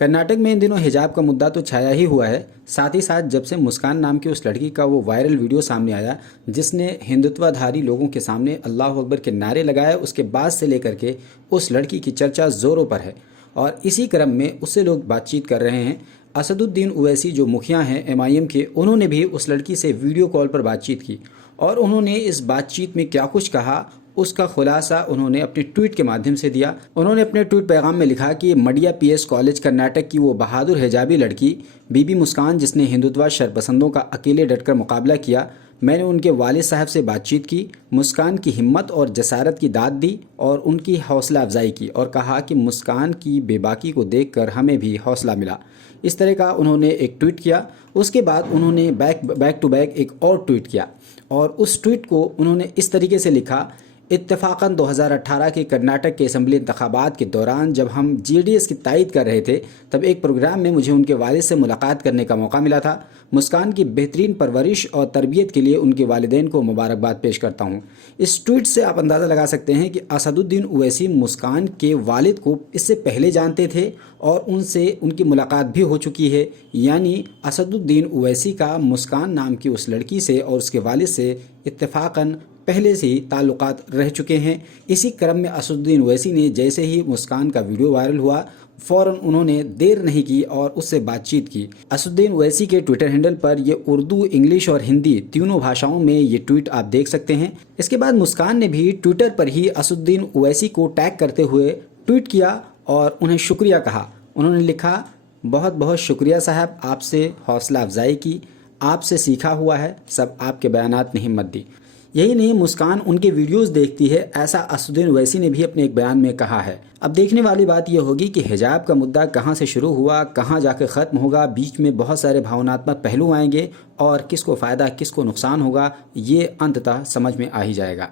कर्नाटक में इन दिनों हिजाब का मुद्दा तो छाया ही हुआ है। साथ ही साथ जब से मुस्कान नाम की उस लड़की का वो वायरल वीडियो सामने आया जिसने हिंदुत्वधारी लोगों के सामने अल्लाह अकबर के नारे लगाए, उसके बाद से लेकर के उस लड़की की चर्चा ज़ोरों पर है। और इसी क्रम में उससे लोग बातचीत कर रहे हैं। असदुद्दीन ओवैसी जो मुखिया हैं एमआईएम के, उन्होंने भी उस लड़की से वीडियो कॉल पर बातचीत की और उन्होंने इस बातचीत में क्या कुछ कहा उसका खुलासा उन्होंने अपने ट्वीट के माध्यम से दिया। उन्होंने अपने ट्वीट पैगाम में लिखा कि मडिया पीएस कॉलेज कर्नाटक की वो बहादुर हिजाबी लड़की बीबी मुस्कान जिसने हिंदुत्व शरपसंदों का अकेले डटकर मुकाबला किया, मैंने उनके वालिद साहब से बातचीत की, मुस्कान की हिम्मत और जसारत की दाद दी और उनकी हौसला अफजाई की और कहा कि मुस्कान की बेबाकी को देखकर हमें भी हौसला मिला। इस तरह का उन्होंने एक ट्वीट किया। उसके बाद उन्होंने बैक टू बैक एक और ट्वीट किया और उस ट्वीट को उन्होंने इस तरीके से लिखा, इत्तेफाकन 2018 के कर्नाटक के असम्बली इंतखाबात के दौरान जब हम जेडीएस की तायद कर रहे थे तब एक प्रोग्राम में मुझे उनके वालिद से मुलाकात करने का मौका मिला था। मुस्कान की बेहतरीन परवरिश और तरबियत के लिए उनके वालिदैन को मुबारकबाद पेश करता हूँ। इस ट्वीट से आप अंदाज़ा लगा सकते हैं कि असदुद्दीन ओवैसी मुस्कान के वालिद को इससे पहले जानते थे और उनसे उनकी मुलाकात भी हो चुकी है। यानी असदुद्दीन ओवैसी का मुस्कान नाम की उस लड़की से और उसके वालिद से इत्तेफाकन पहले से ही ताल्लुकात रह चुके हैं। इसी क्रम में असदुद्दीन ओवैसी ने जैसे ही मुस्कान का वीडियो वायरल हुआ फ़ौरन उन्होंने देर नहीं की और उससे बातचीत की। असदुद्दीन ओवैसी के ट्विटर हैंडल पर ये उर्दू, इंग्लिश और हिंदी तीनों भाषाओं में ये ट्वीट आप देख सकते हैं। इसके बाद मुस्कान ने भी ट्विटर पर ही असदुद्दीन ओवैसी को टैग करते हुए ट्वीट किया और उन्हें शुक्रिया कहा। उन्होंने लिखा, बहुत बहुत शुक्रिया साहब, आपसे हौसला अफजाई की, आपसे सीखा हुआ है, सब आपके बयानात ने हिम्मत दी। यही नहीं, मुस्कान उनके वीडियोस देखती है, ऐसा असदुद्दीन ओवैसी ने भी अपने एक बयान में कहा है। अब देखने वाली बात यह होगी कि हिजाब का मुद्दा कहां से शुरू हुआ, कहां जाकर ख़त्म होगा। बीच में बहुत सारे भावनात्मक पहलू आएंगे और किसको फ़ायदा किसको नुकसान होगा ये अंततः समझ में आ ही जाएगा।